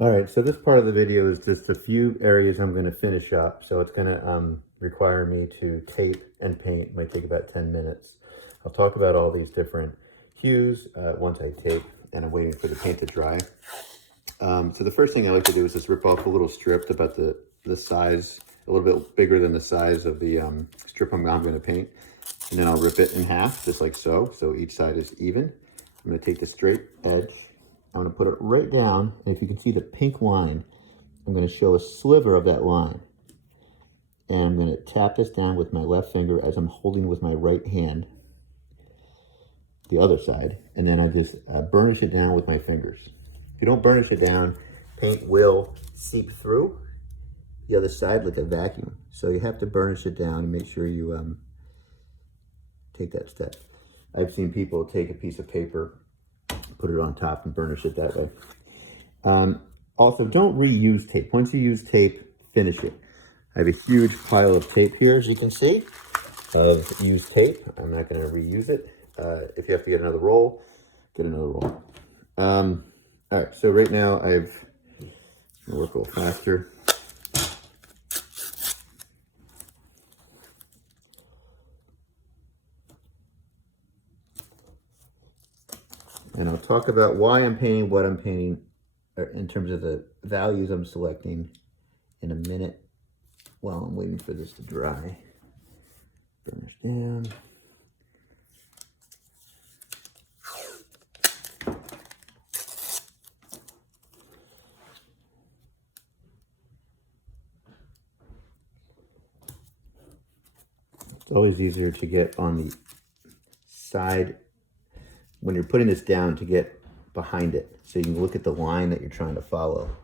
All right, so this part of the video is just a few areas I'm going to finish up. So it's going to require me to tape and paint. It might take about 10 minutes. I'll talk about all these different hues once I tape, and I'm waiting for the paint to dry. So the first thing I like to do is just rip off a little strip about the size, a little bit bigger than the size of the strip I'm going to paint. And then I'll rip it in half, just like so. So each side is even. I'm going to take the straight edge. I'm going to put it right down, and if you can see the pink line, I'm going to show a sliver of that line. And I'm going to tap this down with my left finger as I'm holding with my right hand, the other side, and then I just burnish it down with my fingers. If you don't burnish it down, paint will seep through the other side like a vacuum. So you have to burnish it down and make sure you take that step. I've seen people take a piece of paper, put it on top, and burnish it that way. Also, don't reuse tape. Once you use tape, finish it. I have a huge pile of tape here, as you can see, of used tape. I'm not going to reuse it. If you have to get another roll, get another roll. All right, so right now I'll work a little faster. And I'll talk about why I'm painting what I'm painting in terms of the values I'm selecting in a minute while I'm waiting for this to dry. Burnish down. It's always easier to get on the side when you're putting this down to get behind it, so you can look at the line that you're trying to follow.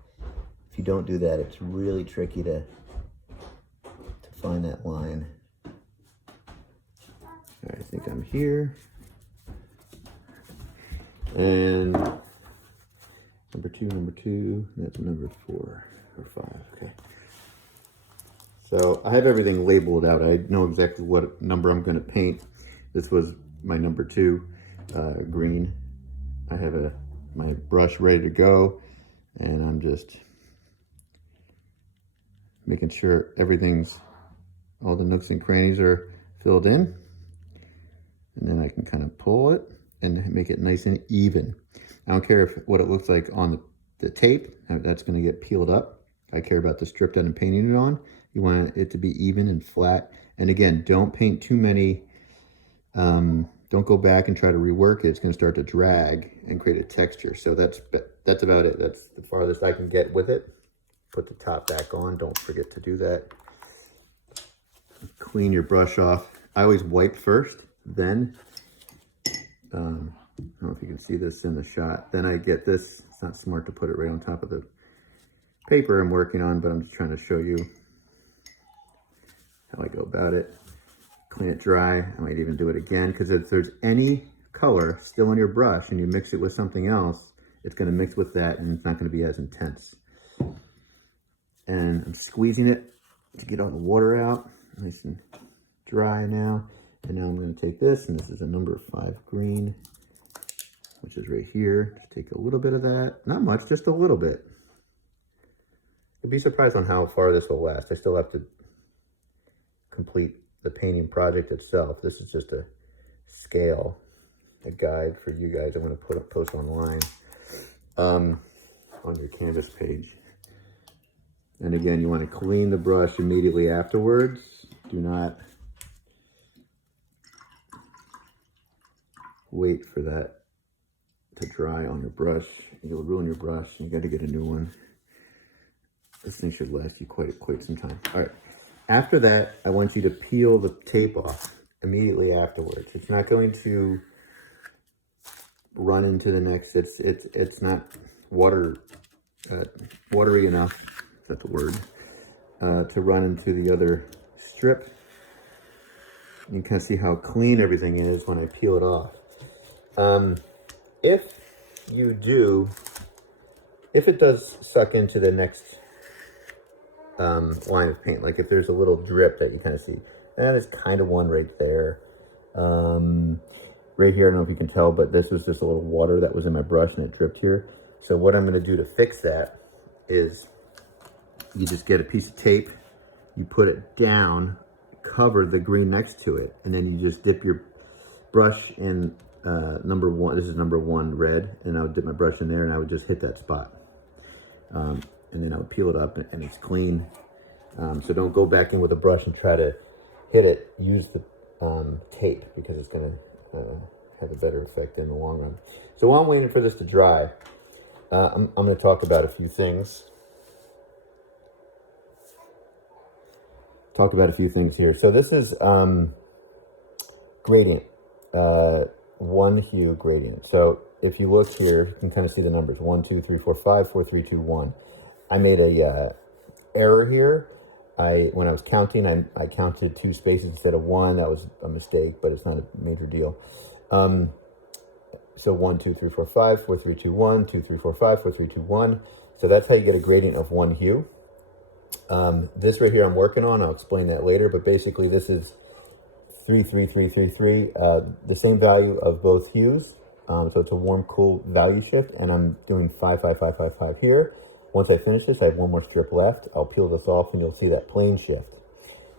If you don't do that, it's really tricky to find that line. All right, I think I'm here. And number two, that's number 4 or 5, okay. So I have everything labeled out. I know exactly what number I'm gonna paint. This was my number 2, green. I have my brush ready to go, and I'm just making sure all the nooks and crannies are filled in. And then I can kind of pull it and make it nice and even. I don't care what it looks like on the tape. That's going to get peeled up. I care about the strip that I'm painting it on. You want it to be even and flat. And again, don't paint too many. Don't go back and try to rework it. It's going to start to drag and create a texture. So that's about it. That's the farthest I can get with it. Put the top back on. Don't forget to do that. Clean your brush off. I always wipe first, then I don't know if you can see this in the shot. Then I get this. It's not smart to put it right on top of the paper I'm working on, but I'm just trying to show you how I go about it. Clean it dry. I might even do it again, because if there's any color still in your brush and you mix it with something else, it's going to mix with that and it's not going to be as intense. And I'm squeezing it to get all the water out. Nice and dry now. And now I'm going to take this, and this is a number 5 green, which is right here. Just take a little bit of that. Not much, just a little bit. You'd be surprised on how far this will last. I still have to complete the painting project itself. This is just a scale, a guide for you guys. I'm going to post online on your Canvas page. And again, you want to clean the brush immediately afterwards. Do not wait for that to dry on your brush. You'll ruin your brush. You got to get a new one. This thing should last you quite some time. All right. After that, I want you to peel the tape off immediately afterwards. It's not going to run into the next. It's not watery enough. Is that the word? To run into the other strip. You can kind of see how clean everything is when I peel it off. If it does suck into the next line of paint, like if there's a little drip that you kind of see, that is kind of one right there. Right here, I don't know if you can tell, but this was just a little water that was in my brush and it dripped here. So what I'm going to do to fix that is you just get a piece of tape, you put it down, cover the green next to it, and then you just dip your brush in number 1. This is number 1 red, and I would dip my brush in there and I would just hit that spot. And then I would peel it up and it's clean. So don't go back in with a brush and try to hit it. Use the tape because it's going to have a better effect in the long run. So while I'm waiting for this to dry, I'm going to talk about a few things. Here. So this is gradient, 1 hue gradient. So if you look here, you can kind of see the numbers: 1, 2, 3, 4, 5, 4, 3, 2, 1. I made a error here. When I was counting, I counted 2 spaces instead of 1. That was a mistake, but it's not a major deal. So 1, 2, 3, 4, 5, 4, 3, 2, 1, 2, 3, 4, 5, 4, 3, 2, 1. So that's how you get a gradient of 1 hue. This right here I'm working on, I'll explain that later, but basically this is 3, 3, 3, 3, 3, the same value of both hues. So it's a warm, cool value shift, and I'm doing 5, 5, 5, 5, 5 here. Once I finish this, I have 1 more strip left. I'll peel this off and you'll see that plane shift.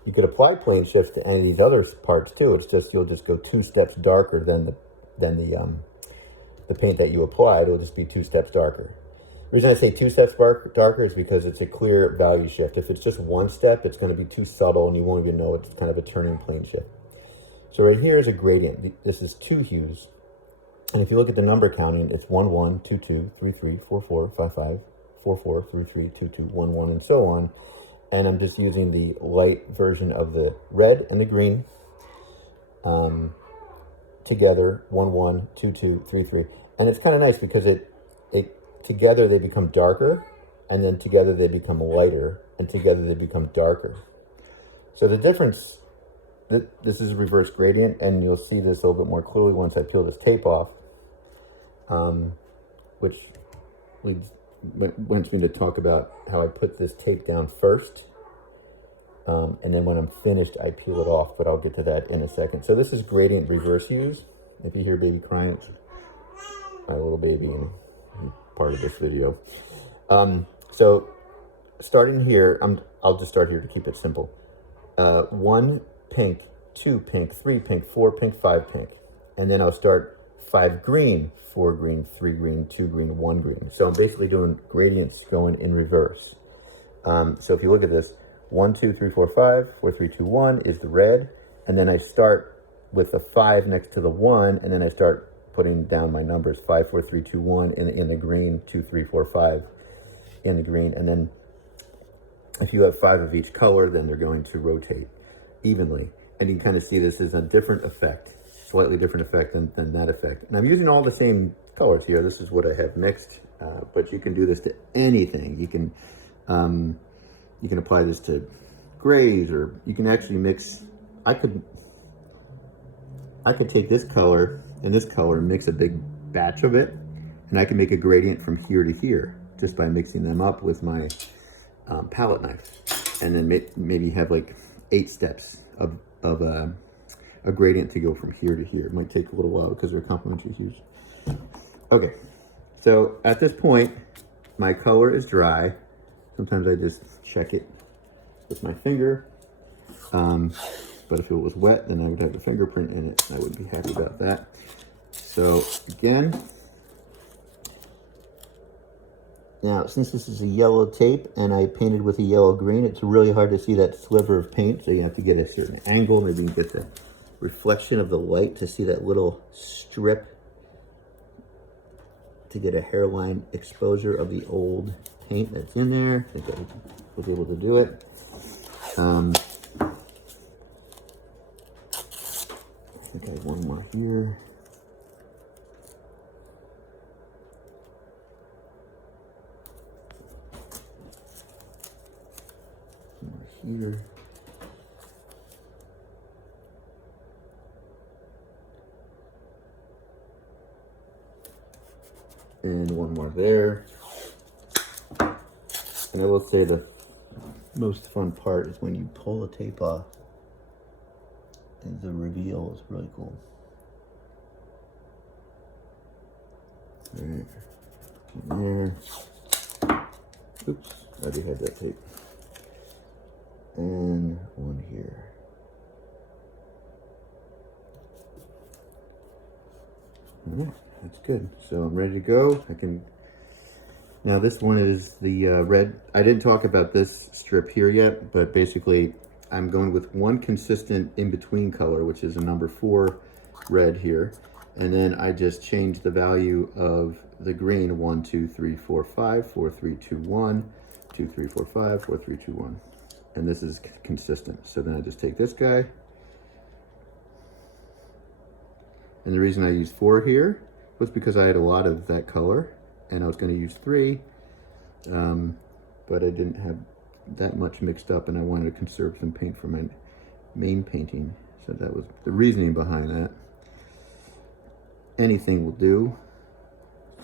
You could apply plane shift to any of these other parts too. It's just, you'll just go 2 steps darker than the paint that you applied. It'll just be 2 steps darker. The reason I say 2 steps darker is because it's a clear value shift. If it's just 1 step, it's going to be too subtle and you won't even know it's kind of a turning plane shift. So right here is a gradient. This is 2 hues. And if you look at the number counting, it's 1, 1, 2, 2, 3, 3, 4, 4, 5, 5, 4, 4, 3, 3, 2, 2, 1, 1, and so on. And I'm just using the light version of the red and the green together, 1, 1, 2, 2, 3, 3. And it's kind of nice because together they become darker, and then together they become lighter, and together they become darker. So the difference, this is a reverse gradient, and you'll see this a little bit more clearly once I peel this tape off, which wants me to talk about how I put this tape down first, and then when I'm finished I peel it off, but I'll get to that in a second. So this is gradient reverse hues. If you hear baby crying, it's my little baby and part of this video. So starting here, I'll just start here to keep it simple. 1 pink, 2 pink, 3 pink, 4 pink, 5 pink, and then I'll start 5 green, 4 green, 3 green, 2 green, 1 green. So I'm basically doing gradients going in reverse. So if you look at this, 1, 2, 3, 4, 5, 4, 3, 2, 1 is the red, and then I start with the 5 next to the 1, and then I start putting down my numbers: 5, 4, 3, 2, 1 in the green, 2, 3, 4, 5 in the green, and then if you have 5 of each color, then they're going to rotate evenly. And you can kind of see this is a different effect, slightly different effect than that effect. And I'm using all the same colors here. This is what I have mixed, but you can do this to anything. You can apply this to grays, or you can actually mix. I could take this color and this color and mix a big batch of it, and I can make a gradient from here to here just by mixing them up with my palette knife, and then maybe have like 8 steps of a gradient to go from here to here. It might take a little while because they're complementary hues. Okay, so at this point, my color is dry. Sometimes I just check it with my finger. But if it was wet, then I would have a fingerprint in it, and I wouldn't be happy about that. So again, now since this is a yellow tape and I painted with a yellow green, it's really hard to see that sliver of paint, so you have to get a certain angle. Maybe you can get the reflection of the light to see that little strip, to get a hairline exposure of the old paint that's in there. I think I was able to do it. I think I have 1 more here. Here. And 1 more there. And I will say the most fun part is when you pull the tape off. And the reveal is really cool. There. Oops, I already had that tape. And one here. All right, that's good. So I'm ready to go. Now this one is the red. I didn't talk about this strip here yet, but basically I'm going with one consistent in-between color, which is a number 4 red here. And then I just changed the value of the green 1, 2, 3, 4, 5, 4, 3, 2, 1, 2, 3, 4, 5, 4, 3, 2, 1. And this is consistent. So then I just take this guy. And the reason I used 4 here was because I had a lot of that color and I was going to use 3, but I didn't have that much mixed up and I wanted to conserve some paint for my main painting. So that was the reasoning behind that. Anything will do,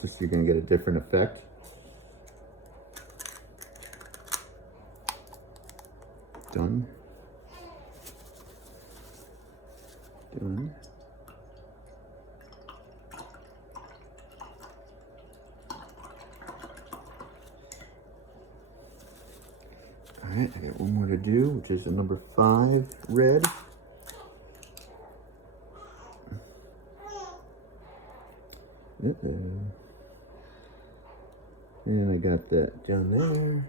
just you're going to get a different effect. Done. Done. All right, I got one more to do, which is a number 5 red. And I got that down there.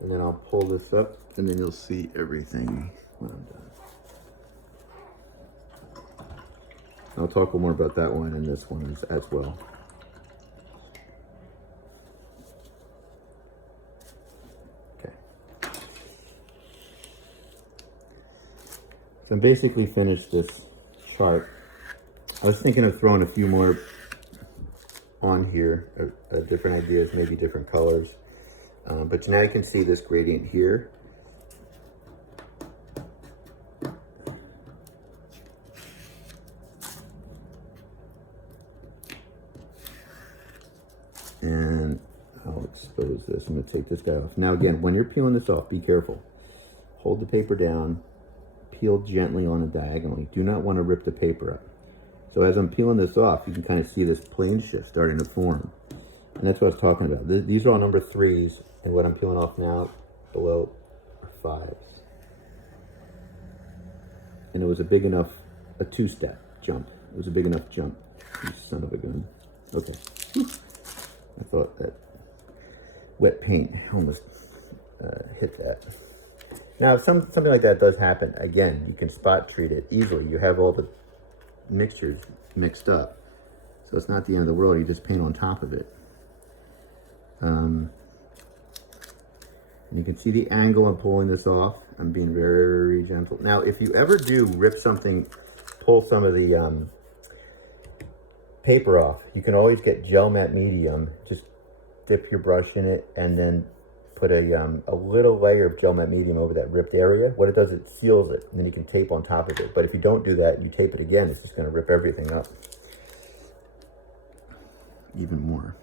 And then I'll pull this up and then you'll see everything when I'm done. I'll talk a little more about that one and this one as well. Okay. So I'm basically finished this chart. I was thinking of throwing a few more on here, different ideas, maybe different colors. But now you can see this gradient here. And I'll expose this. I'm going to take this guy off. Now again, when you're peeling this off, be careful. Hold the paper down, peel gently on it diagonally. Do not want to rip the paper up. So as I'm peeling this off, you can kind of see this plane shift starting to form. And that's what I was talking about. These are all number 3s, and what I'm peeling off now below are 5s. And it was a big enough, a 2-step jump. It was a big enough jump. You son of a gun. Okay. I thought that wet paint almost hit that. Now, if something like that does happen, again, you can spot treat it easily. You have all the mixtures mixed up. So it's not the end of the world. You just paint on top of it. And you can see the angle I'm pulling this off. I'm being very gentle. Now, if you ever do rip something, pull some of the paper off, you can always get gel matte medium. Just dip your brush in it and then put a little layer of gel matte medium over that ripped area. What it does, it seals it, and then you can tape on top of it. But if you don't do that and you tape it again, it's just going to rip everything up even more.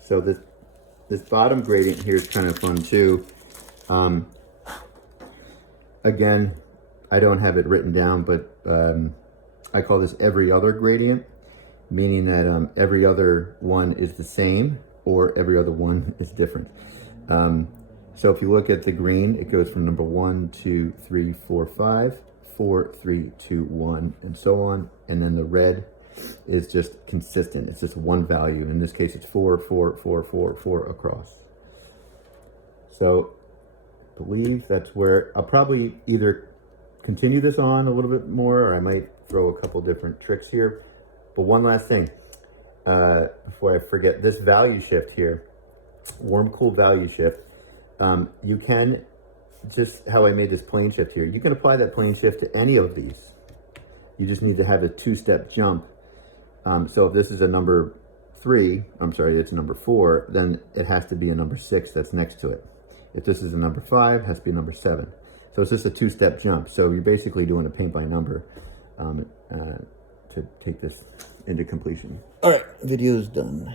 So this bottom gradient here is kind of fun too. Again, I don't have it written down, but I call this every other gradient, meaning that every other one is the same or every other one is different. So if you look at the green, it goes from number 1, 2, 3, 4, 5, 4, 3, 2, 1, and so on. And then the red is just consistent. It's just one value. In this case, it's 4, 4, 4, 4, 4 across. So I believe that's where I'll probably either continue this on a little bit more, or I might throw a couple different tricks here. But one last thing, before I forget, this value shift here, warm cool value shift, you can, just how I made this plane shift here, you can apply that plane shift to any of these. You just need to have a 2-step jump. So if this is a number 3, I'm sorry, it's a number 4, then it has to be a number 6 that's next to it. If this is a number 5, it has to be a number 7. So it's just a 2-step jump. So you're basically doing a paint by number to take this into completion. All right, video's done.